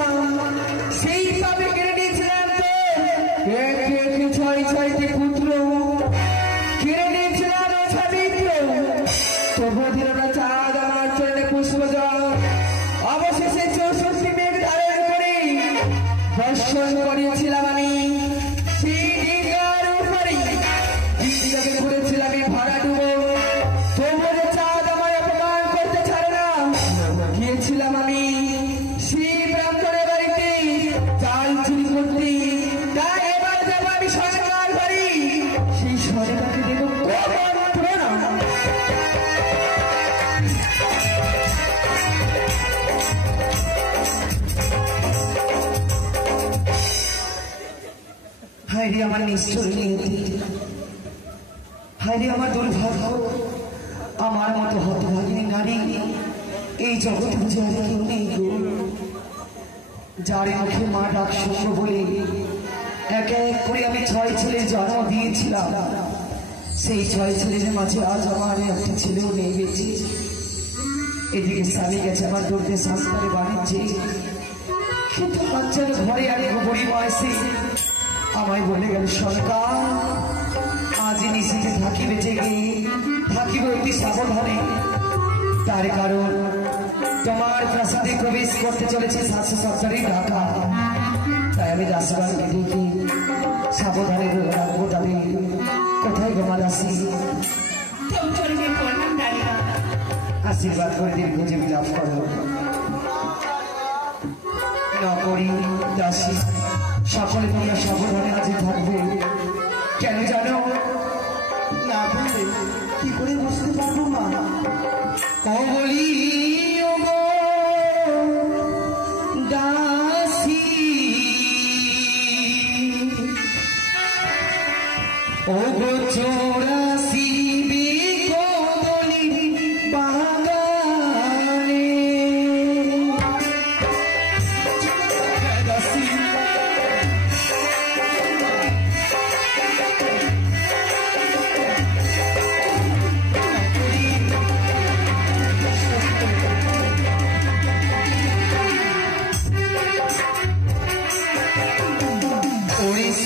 নিয়েছিলাম সেই পাবে কেড়ে নিয়েছিলাম তো এক ছয় ছয়টি পুত্র কেড়ে নিয়েছিলাম সাবিত্র তবু দিল না চাঁদ আমার চরণে পুষ্প জল অবশেষে 64 মেঘ ধারণ করে দর্শন করিয়েছিলাম আমি সেই দিনকার উপরে দিনটাকে ঘুরেছিলাম এই ভাড়া ডুবো তবু চাঁদ আমার অপমান করতে ছাড়ে না গিয়েছিলাম আমি সেই ব্রাহ্মণের বাড়িতে চাল চুরি করতে তাই এবার যাবো আমি সরকার বাড়ি সেই সরকারকে দেবো প্রণাম হায়রে আমার নিষ্ঠুর নিয়তি হায়রে আমার দুর্ভাগ্য আমার মতো হতভাগিনী নারী এই জগৎ বুঝে আর কেউ নেই গো যার মুখে মা ডাক শুনব বলে এক এক করে আমি 6 ছেলের জন্ম দিয়েছিলাম সেই 6 ছেলের মাঝে আজ আমার একটা ছেলেও নেই গেছে এদিকে স্বামী গেছে আমার দুর্গে সংস্কারে বাড়িছে কিন্তু বাচ্চার ঘরে আর বুড়ি মা এসে আমায় বলে গেল সরকার আজ নিশিতে থাকিবে জেগে থাকিবে অতি সাবধানে তার কারণ তোমার প্রাসাদে প্রবেশ করতে চলেছে 770 টাকা তাই আমি দাসবানকে দেখি সাবধানে রাখবো তাদের কোথায় গোমাল আসি আশীর্বাদ করে দীর্ঘজীবী লাভ করো নকরি দাসী সকলে তোমরা সাবধানে আজ থাকবে কেন জানো না বললে কি করে বুঝতে পারবো মা ও বলি ও গো দাসী ও গো চৌরাসি বিকোদলি বাগানে দাসী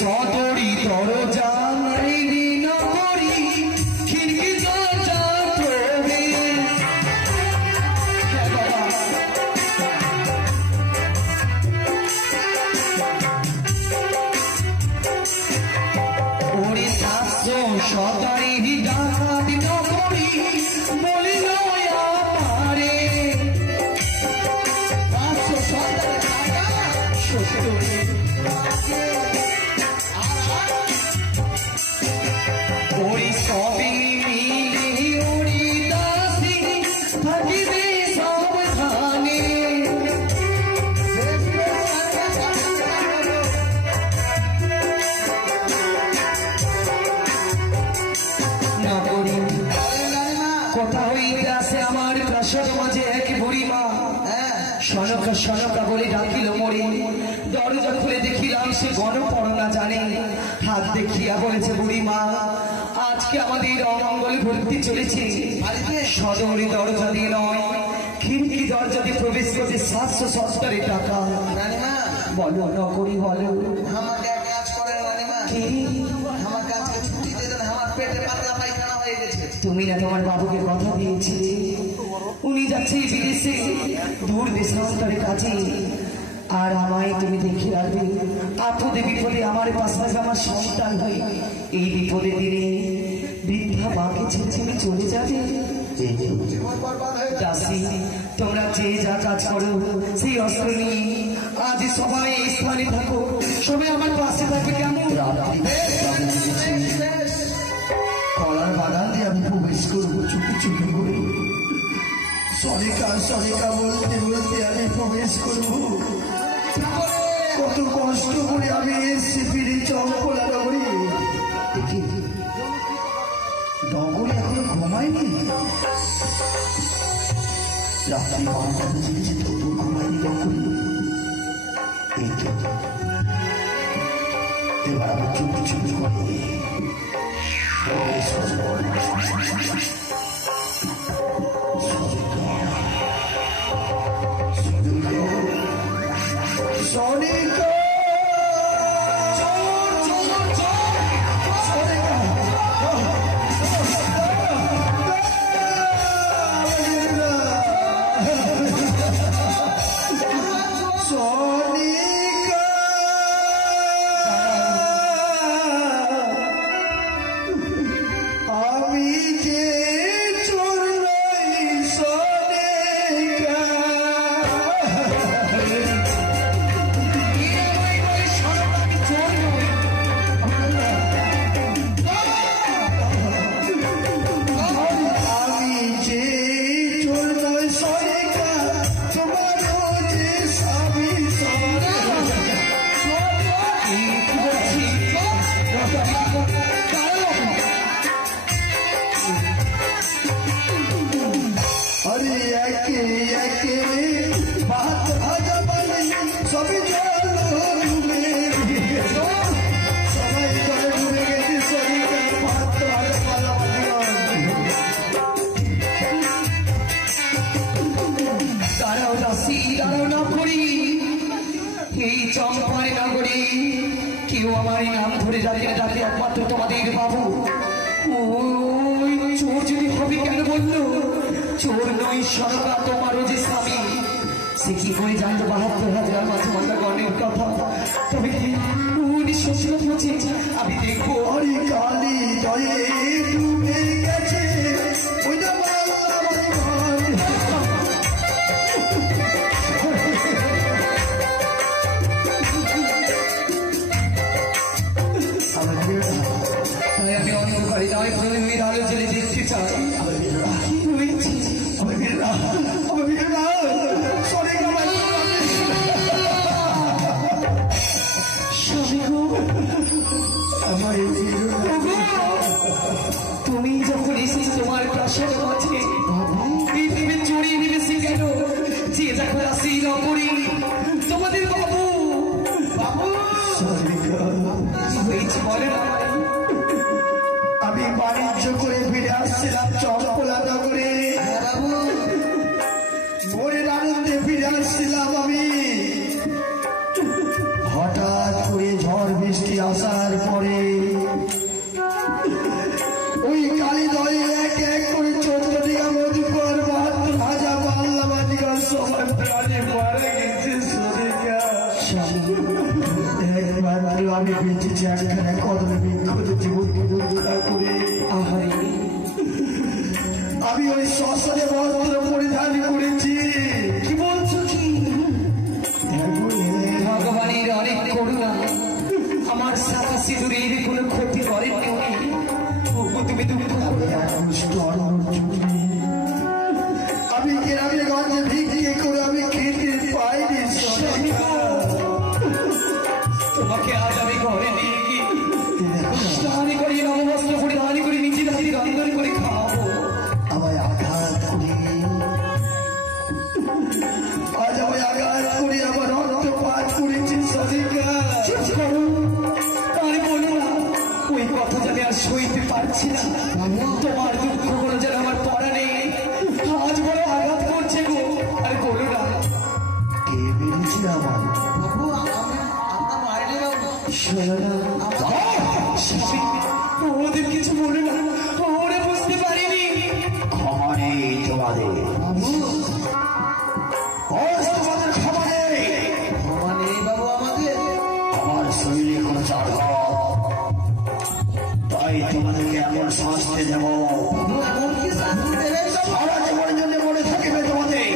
সদরি দরজা নকরি খিড়কি দরজা তবে ওরে 770 ডাকাত নকরি বলিল আমারে 570 টাকা সত্যি ওরে সবে মিলে ওরে দাসী থাকিবে সাবধানে না করি কথা হইতে আসে আমার প্রাসাদ মাঝে এক বুড়ি মা সনকা সনকা বলে ডাকিল মরে দরজা খুলে দেখিলাম সে গণপর্ণা জানে হাত দেখিয়া বলেছে বুড়ি মা আজকে আমাদের অমঙ্গল ভর্তি চলেছে সদরি দরজা দিয়ে নয় খিড়কি দরজা দিয়ে প্রবেশ করতে 770 টাকা বলো নকরি বলো আমাকে এক কাজ করেন রানীমা কি আমার কাছে ছুটি দিয়ে দেন আমার পেটে পাতলা পায়খানা হয়ে গেছে তুমি না তোমার বাবুকে কথা দিয়েছিলে উনি যাচ্ছে বিদেশে দূর দেশান্তরের কাছে আর আমায় তুমি দেখে রাখবে আপদে বিপদে আমার পাশে আমার সন্তান হয় এই বিপদে দিনে বৃদ্ধা মাকে ছেড়ে ছেড়ে চলে যাবে দাসী তোমরা যে যা কাজ করো সেই অস্ত্র নিয়ে আজ সবাই এই স্থানে থাকো সবাই আমার পাশে থাকবে কেমন কলার বাগান দিয়ে আমি প্রবেশ করবো চুপি চুপি করে সরিকা সরিকা বলতে বলতে আমি প্রবেশ করবো কত কষ্ট করে আমি এসে ফিরে চম্পলা নগরী নগরী এখনো ঘুমায়নি রাত্রি 12টা বেজে গেছে তবু ঘুমায়নি নগরী এই তো এবার আমি চুপি চুপি করে প্রবেশ করবো সরিকা আমি যে চোর নই সনেকা আমি যে চোর নই সনেকা তোমারও যে স্বামী अरे एके एके बात भाजा बने सभी जल डूबे सबाई जल डूबे गए सभी का बात भाजा দাঁড়াও দাসী দাঁড়াও না করি এই চম্পার নগরী কেউ আমার নাম ধরে ডাকে ডাকে একমাত্র তোমাদের বাবু ওই চোর যদি হবে কেন বললো চোর নই সরকার তোমারও যে স্বামী সে কি করে জানতো ৭২,০০০ মাঝে মাথা গণের কথা তবে কি উনি শ্বশুর হচ্ছে আমি দেখবো हरी काली जये डूबे गए ওই না তাই আমি অন্ধকারে নয় প্রদীপের আলো জ্বলে দেখতে চাই কি হয়েছে আমি বিরলা সরে গেল স্বামী গো, আমার তুমি যখন এসেছ তোমার প্রাসাদ মাঝে পৃথিবী জড়িয়ে নেমেছি কেন যে যখন আসি নগরী তোমাদের বাবু বাবু কি হয়েছে বলে না আমি বাণিজ্য করে ফিরে আসছিলাম চম্পলা নগরে মনের আনন্দে ফিরে আসছিলাম আমি হঠাৎ করে ঝড় বৃষ্টি আসার পরে ওই কালীদয়ে এক এক করে ১৪টা মধুকর ৭২,০০০ পাল্লা বাজিকার সবার প্রাণে মারা গেছে শরীরা একমাত্র আমি বেঁচেছি একখানে কদমে বিক্ষত জীবনকে বন্ধুরা করে আহারে আমি ওই শ্মশানে বস্ত্র পরিধান করেছি কি বলছো কি ভগবানের অনেক করুণা আমার সাদা সিঁদুরের কোনো ক্ষতি করেননি উনি তুমি দুঃখ করো না। আমি গ্রামে গঞ্জে ভিক্ষে করে আমি খেতে পাইনি স্বামী গো, তোমাকে আজ আমি ঘরে নিয়ে গিয়ে স্নান করে নববস্ত্র পরিধান করে নিজের হাতে রন্ধন করে খাওয়াবো আমায় আঘাত করে আজ আমায় আঘাত করে আমার রক্তপাত করেছি সদিকা চুপ করো আর বলো না ওই কথা জানি আর সইতে পারছি না তোমার দুঃখ গুলো যেন আমার পড়া নেই আজ বড় আঘাত করছে গো আর বলো না কে বেরিয়েছি আমার শোনো না স্বামী, ওদের কিছু বলো না ওরা বুঝতে পারিনি ক্ষমা নেই তোমাদের তোমাদের ক্ষমা নেই আমার শরীরে কোনো চাপ তাই তোমাদেরকে এমন শাস্তি দেব সারা জীবনের জন্য মনে থাকবে তোমাদের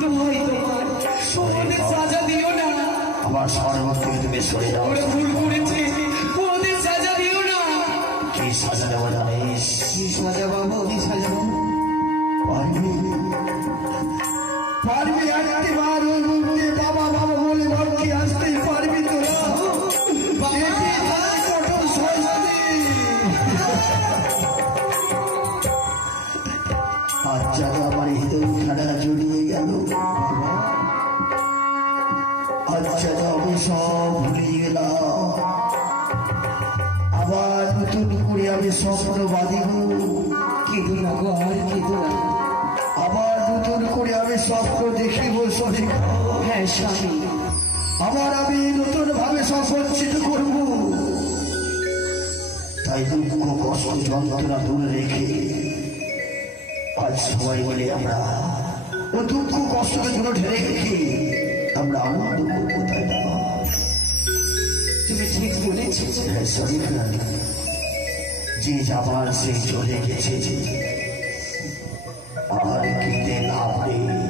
দোহাই তোমার ওদের সাজা দিও না আমার সর্বত্র তুমি সরে যাও ওরা ভুল করেছে ওদের সাজা দিও না কি সাজা দেবো জানিস কি সাজা বাবু কি সাজা পারবি পারবি একটিবার ওই মুখে বাবা বাবা বলে ঘরকে আসতেই পারবি তোরা এটি তার কঠোর শাস্তি। আজ যেন আমার হৃদয় ঠাডা জড়িয়ে গেল আজ যেন আমি সব ভুলিয়ে গেলাম আবার নতুন করে আমি স্বপ্ন বাঁধিব কেঁদো না গো আর কেঁদো না আবার নতুন করে আমি স্বপ্ন দেখিব সঠিক হ্যাঁ স্বামী আবার আমি নতুন ভাবে সঞ্চিত করব তাই দুঃখ কষ্ট যন্ত্রণা দূরে রেখে আজ সবাই মিলে আমরা ও দুঃখ কষ্টকে দূরে ঢেলে রেখে আমরা আনন্দ করবো তাই না তুমি ঠিক বলেছ হ্যাঁ শরীফ যে যাবার সে চলে গেছে, আর কেঁদে লাভ নেই।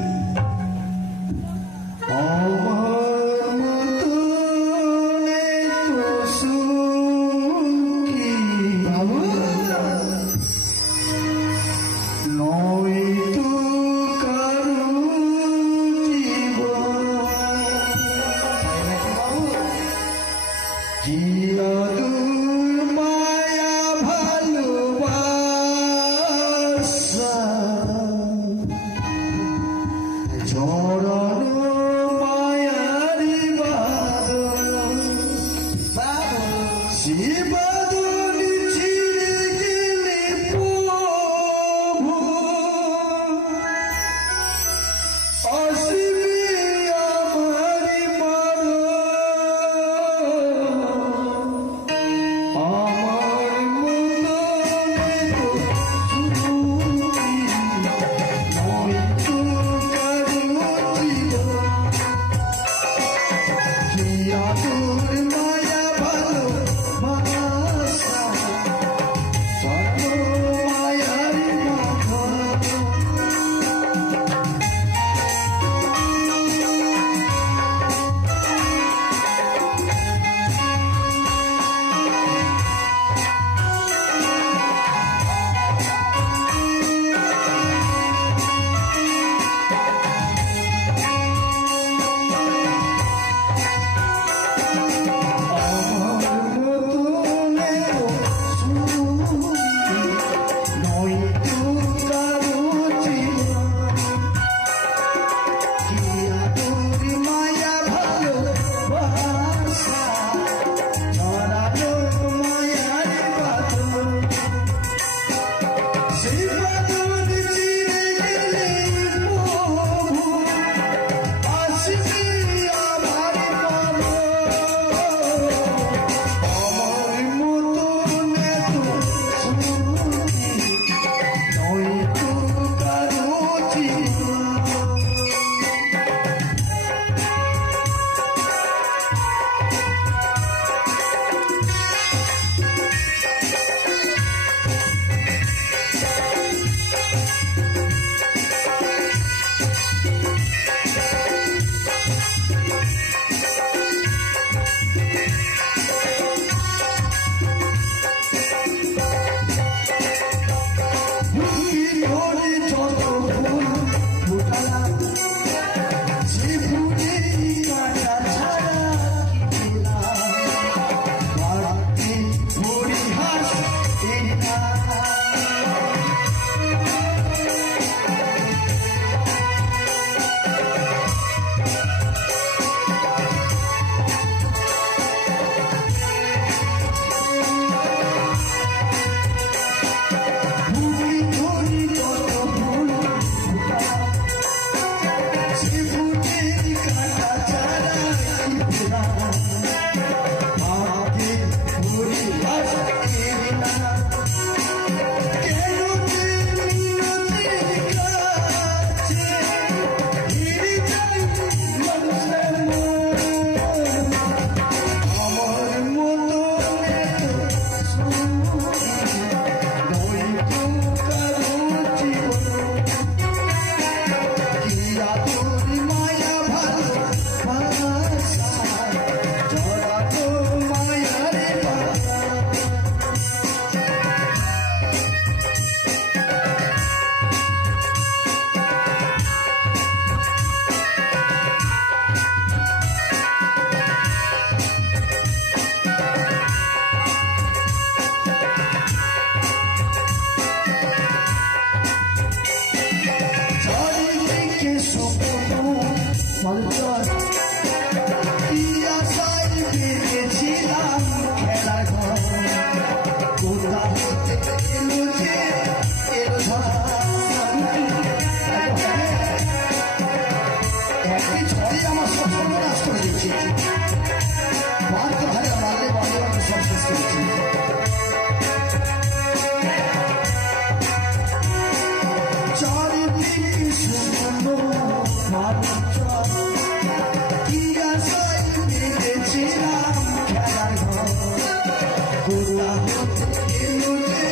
Good luck.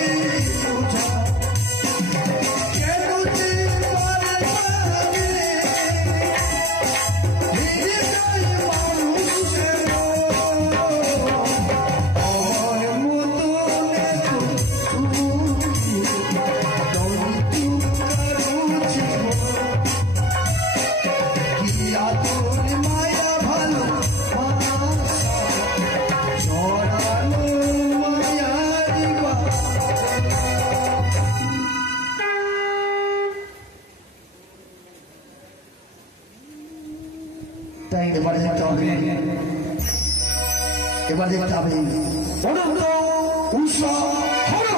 তাই এবারে দেখতে হবে অনন্ত উৎসব হলো।